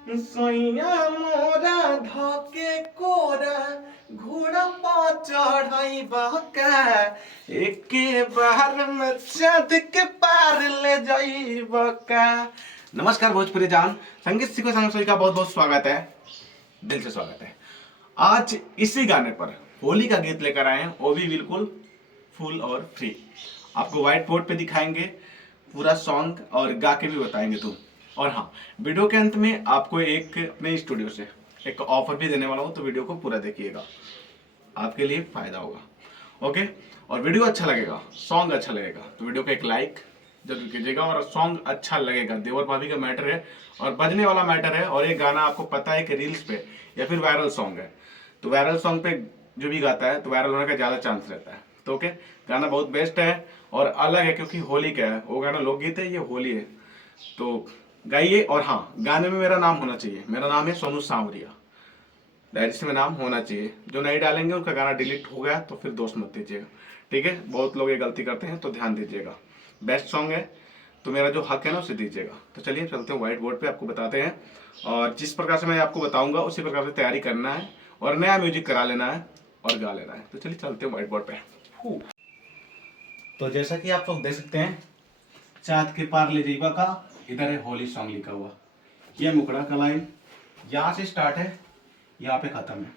सैया मोरा धके कोरा घोड़ा पर चढ़ाई बका एके बार में चाँद के पार ले जाई बका। नमस्कार भोजपुरी जान, संगीत सीखो संग का बहुत बहुत स्वागत है, दिल से स्वागत है। आज इसी गाने पर होली का गीत लेकर आए हैं, वो भी बिल्कुल फुल और फ्री। आपको व्हाइट बोर्ड पे दिखाएंगे पूरा सॉन्ग और गा के भी बताएंगे तुम। और हाँ, वीडियो के अंत में आपको एक अपने स्टूडियो से एक ऑफर भी देने वाला हूँ, तो वीडियो को पूरा देखिएगा, आपके लिए फायदा होगा। ओके, और वीडियो अच्छा लगेगा, सॉन्ग अच्छा लगेगा तो वीडियो को एक लाइक जरूर कीजिएगा। और सॉन्ग अच्छा लगेगा, देवर भाभी का मैटर है और बजने वाला मैटर है, और ये गाना आपको पता है कि रील्स पे या फिर वायरल सॉन्ग है, तो वायरल सॉन्ग पे जो भी गाता है तो वायरल होने का ज़्यादा चांस रहता है। तो ओके, गाना बहुत बेस्ट है और अलग है, क्योंकि होली का है, वो गाना लोकगीत है, ये होली है, तो गाइए। और हाँ, गाने में मेरा नाम होना चाहिए, मेरा नाम है सोनू सांवरिया, डायरेक्ट में नाम होना चाहिए। जो नहीं डालेंगे उनका गाना डिलीट हो गया तो फिर दोस्त मत दीजिएगा, ठीक है। बहुत लोग ये गलती करते हैं, तो ध्यान दीजिएगा। बेस्ट सॉन्ग है तो मेरा जो हक है ना उसे दीजिएगा। तो चलिए चलते हैं व्हाइट बोर्ड पे, आपको बताते हैं, और जिस प्रकार से मैं आपको बताऊंगा उसी प्रकार से तैयारी करना है और नया म्यूजिक करा लेना है और गा लेना है। तो चलिए चलते हैं व्हाइट बोर्ड पे। तो जैसा कि आप लोग देख सकते हैं, चाँद के पार ले जाइबा का इधर है होली सॉन्ग लिखा हुआ। ये मुखड़ा का लाइन यहाँ से स्टार्ट है, यहाँ पे खत्म है।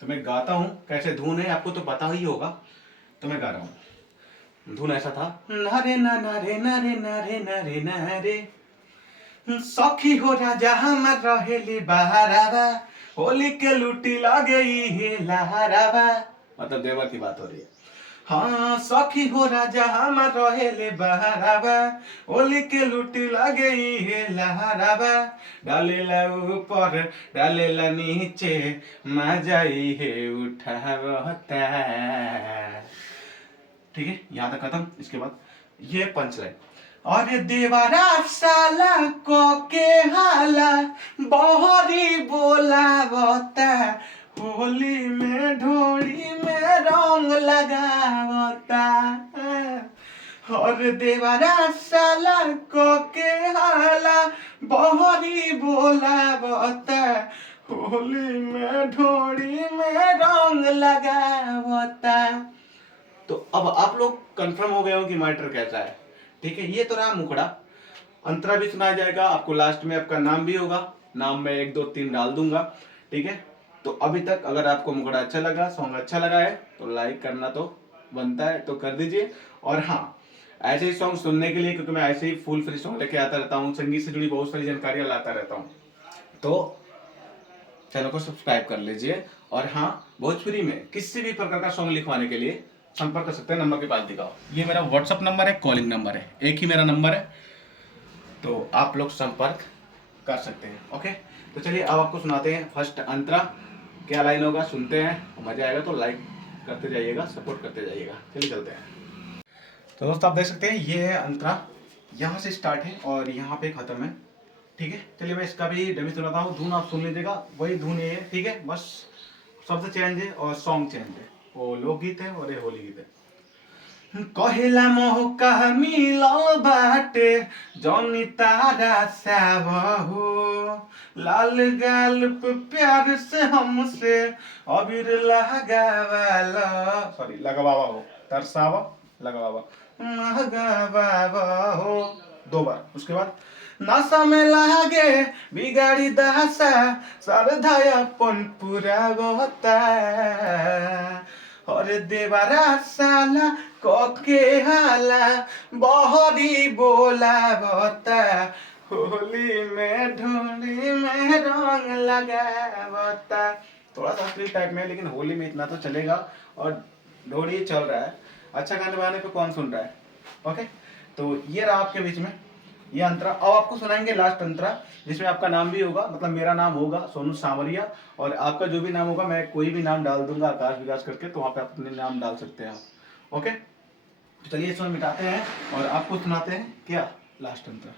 तो मैं गाता हूँ, कैसे धुन है आपको तो पता ही होगा, तो मैं गा रहा हूँ। धुन ऐसा था, नारे ना नारे नारे नारे नारे नारे, सखी हो राजा हमार रहेली बहारावा, होली के लुटी लगे हे लहरावा, मतलब देवर की बात हो रही है। हाँ, सखी हो राजा हमार रहेले बहारावा, होली के लुटी लगे हे लहरावा, डालेला ऊपर डालेला नीचे मजा हे उठावता। ठीक है, यहाँ तक खत्म। इसके बाद ये पंच लाइन, अरे देवारा साला को के हाला बहरी बोला बता, होली में ढोली में रंग लगावता। और देवारा साला को के हाला बहरी बोला बता, होली में ढोली में रंग लगावता। तो अब आप लोग कंफर्म हो गए हो कि मैटर कैसा है, ठीक है। ये तो रहा मुखड़ा, अंतरा भी सुनाया जाएगा आपको, लास्ट में आपका नाम भी होगा, नाम में 1 2 3 डाल दूंगा, ठीक है। तो अभी तक अगर आपको मुखड़ा अच्छा लगा, सॉन्ग अच्छा लगा है, तो लाइक करना तो बनता है, तो कर दीजिए। और हाँ, ऐसे ही सॉन्ग सुनने के लिए, क्योंकि मैं ऐसे ही फुल फ्री सॉन्ग लेके आता रहता हूँ, संगीत से जुड़ी बहुत सारी जानकारियां लाता रहता हूँ, तो चैनल को सब्सक्राइब कर लीजिए। और हाँ, भोजपुरी में किसी भी प्रकार का सॉन्ग लिखवाने के लिए संपर्क कर सकते हैं, नंबर के पास दिखाओ। ये मेरा व्हाट्सअप नंबर है, कॉलिंग नंबर है, एक ही मेरा नंबर है, तो आप लोग संपर्क कर सकते हैं। ओके, तो चलिए अब आपको सुनाते हैं फर्स्ट अंतरा। क्या लाइन होगा सुनते हैं, मजा आएगा, तो लाइक करते जाइएगा, सपोर्ट करते जाइएगा। चलिए चलते हैं। तो दोस्त आप देख सकते हैं, ये है अंतरा, यहाँ से स्टार्ट है और यहाँ पे खत्म है, ठीक है। चलिए मैं इसका भी डमी सुनाता हूँ, धुन आप सुन लीजिएगा, वही धुन ये है, ठीक है। बस शब्द चेंज है और सॉन्ग चेंज है, वो लोकगीत है और ये होली गीत है। कहेला मौका मिलल बाटे जौनी तारा सावहो, लाल गाल पे प्यार से हमसे अबीर लगावाला, सॉरी लगावा हो, तरसावा लगावा, लगावा हो, 2 बार। उसके बाद नशा में लागे बिगाड़ी दासा, सरधायापन पूरा होता, और देवरा साला कोके हाला बहरी बोला बता, होली में ढोली में रंग लगावता। थोड़ा सा फ्री टाइप में, लेकिन होली में इतना तो चलेगा, और ढोली चल रहा है। अच्छा गाने वाने पे कौन सुन रहा है, ओके। तो ये रहा आपके बीच में ये अंतरा। अब आपको सुनाएंगे लास्ट अंतरा, जिसमें आपका नाम भी होगा, मतलब मेरा नाम होगा सोनू सांवरिया, और आपका जो भी नाम होगा मैं कोई भी नाम डाल दूंगा आकाश विकास करके, तो वहाँ पे आप अपने नाम डाल सकते हैं आप, ओके। तो चलिए इसमें मिटाते हैं और आपको सुनाते हैं क्या लास्ट अंतरा।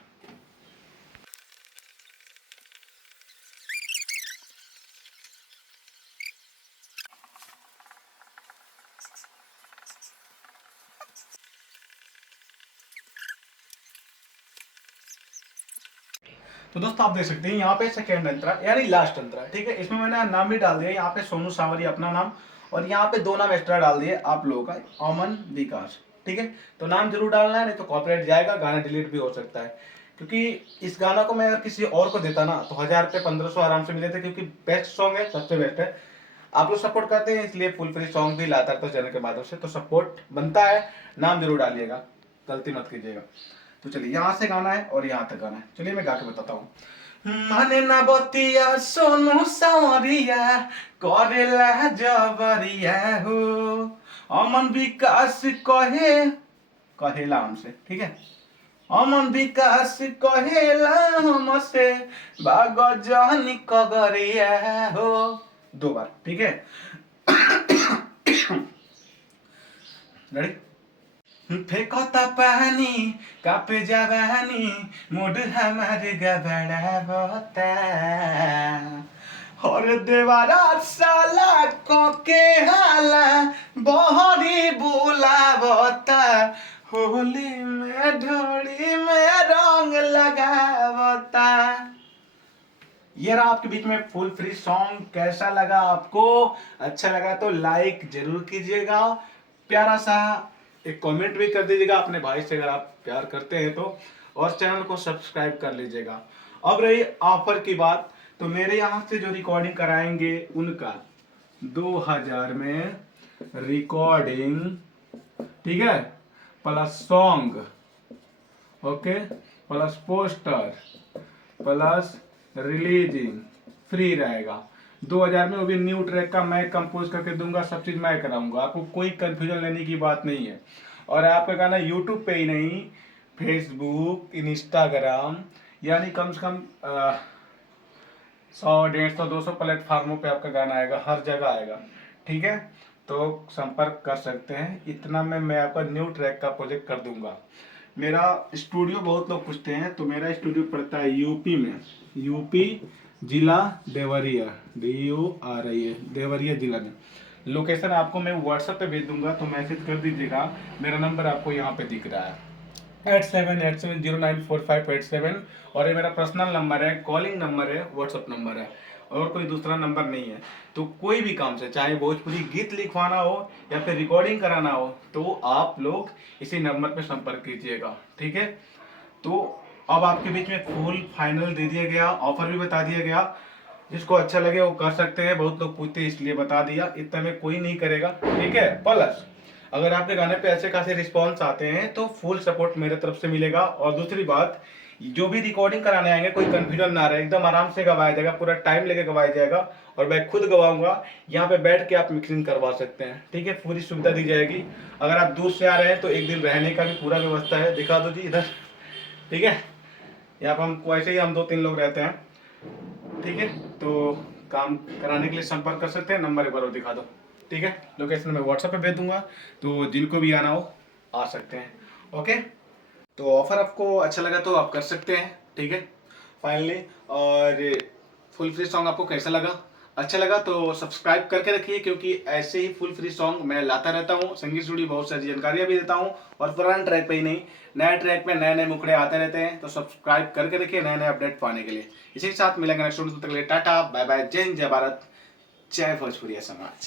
तो दोस्तों आप देख सकते हैं यहाँ पे सेकेंड अंतरा यानी लास्ट अंतरा, ठीक है। इसमें मैंने नाम भी डाल दिया, यहाँ पे सोनू सांवरिया अपना नाम, और यहाँ पे दो नाम एक्स्ट्रा डाल दिए आप लोगों का, अमन विकास, ठीक है। तो नाम जरूर डालना है, नहीं तो कॉपीराइट जाएगा, गाना डिलीट भी हो सकता है। क्योंकि इस गाना को मैं अगर किसी और को देता ना तो 1000 रुपये 1500 आराम से मिले थे, क्योंकि बेस्ट सॉन्ग है, सबसे बेस्ट है। आप लोग सपोर्ट करते हैं इसलिए फुल फ्री सॉन्ग भी लाता रहता हूँ चैनल के माध्यम से, तो सपोर्ट बनता है। नाम जरूर डालिएगा, गलती मत कीजिएगा। तो चलिए यहाँ से गाना है और यहाँ तक गाना है, चलिए मैं गा के बताता हूँ। माने ना बतिया सोनू सांवरिया, करेला जबरिया हो, अमन विकास कहेला हमसे, ठीक है। अमन विकास कहेला हमसे, बागो जानी कगरिया हो, 2 बार, ठीक है। रेडी? फेंकता पानी कापे जवानी, मूड हमारे गबड़ा होता, और देवारा साला के हाला बहरी बुलावता, होली में ढोली में रंग लगावता। ये रहा आपके बीच में फुल फ्री सॉन्ग। कैसा लगा आपको? अच्छा लगा तो लाइक जरूर कीजिएगा, प्यारा सा एक कमेंट भी कर दीजिएगा अपने भाई से अगर आप प्यार करते हैं तो, और चैनल को सब्सक्राइब कर लीजिएगा। अब रही ऑफर की बात, तो मेरे यहाँ से जो रिकॉर्डिंग कराएंगे उनका 2000 में रिकॉर्डिंग, ठीक है, plus song, okay, plus poster, plus releasing free रहेगा। 2000 में, वो भी न्यू ट्रैक का मैं कंपोज करके दूंगा, सब चीज़ मैं कराऊंगा, आपको कोई कंफ्यूजन लेने की बात नहीं है। और आपका गाना यूट्यूब पे ही नहीं, फेसबुक, इंस्टाग्राम, यानी कम से कम 100, 150, 200 प्लेटफार्मों पे आपका गाना आएगा, हर जगह आएगा, ठीक है। तो संपर्क कर सकते हैं, इतना में मैं आपका न्यू ट्रैक का प्रोजेक्ट कर दूंगा। मेरा स्टूडियो बहुत लोग पूछते हैं, तो मेरा स्टूडियो पड़ता है यूपी में, यूपी जिला देवरिया, DURIA, देवरिया जिला में। लोकेशन आपको मैं व्हाट्सएप पे भेज दूंगा, तो मैसेज कर दीजिएगा। मेरा नंबर आपको यहाँ पे दिख रहा है 8787094587, और ये मेरा पर्सनल नंबर है, कॉलिंग नंबर है, व्हाट्सएप नंबर है, और कोई दूसरा नंबर नहीं है। तो कोई भी काम से, चाहे भोजपुरी गीत लिखवाना हो या फिर रिकॉर्डिंग कराना हो, तो आप लोग इसी नंबर पे संपर्क कीजिएगा, ठीक है। तो अब आपके बीच में फुल फाइनल दे दिया गया, ऑफर भी बता दिया गया, जिसको अच्छा लगे वो कर सकते हैं। बहुत लोग पूछते हैं इसलिए बता दिया, इतना में कोई नहीं करेगा, ठीक है। प्लस अगर आपके गाने पे ऐसे खासे रिस्पॉन्स आते हैं तो फुल सपोर्ट मेरे तरफ से मिलेगा। और दूसरी बात, जो भी रिकॉर्डिंग कराने आएंगे कोई कंफ्यूजन ना रहे, एकदम आराम से गवाया जाएगा, पूरा टाइम लेके गवाया जाएगा, और मैं खुद गवाऊंगा। यहाँ पे बैठ के आप मिक्सिंग करवा सकते हैं, ठीक है, पूरी सुविधा दी जाएगी। अगर आप दूर से आ रहे हैं तो एक दिन रहने का भी पूरा व्यवस्था है, दिखा दो जी इधर, ठीक है। यहाँ पर हम वैसे ही हम 2-3 लोग रहते हैं, ठीक है। तो काम कराने के लिए संपर्क कर सकते हैं, नंबर एक बार और दिखा दो, ठीक है। लोकेशन मैं व्हाट्सएप पे भेज दूंगा, तो जिनको भी आना हो आ सकते हैं, ओके। तो ऑफर आपको अच्छा लगा तो आप कर सकते हैं, ठीक है, फाइनली। और फुल फ्री सॉन्ग आपको कैसा लगा? अच्छा लगा तो सब्सक्राइब करके रखिए, क्योंकि ऐसे ही फुल फ्री सॉन्ग मैं लाता रहता हूँ। संगीत से जुड़ी बहुत सारी जानकारियाँ भी देता हूँ, और पुराने ट्रैक पे ही नहीं, नए ट्रैक पे नए नए मुखड़े आते रहते हैं। तो सब्सक्राइब करके रखिए नए नए अपडेट पाने के लिए। इसी के साथ मिलेंगे नेक्स्ट वीडियो, तब तक के लिए टाटा बाय बाय, जय हिंद, जय भारत, जय भोजपुरिया समाज।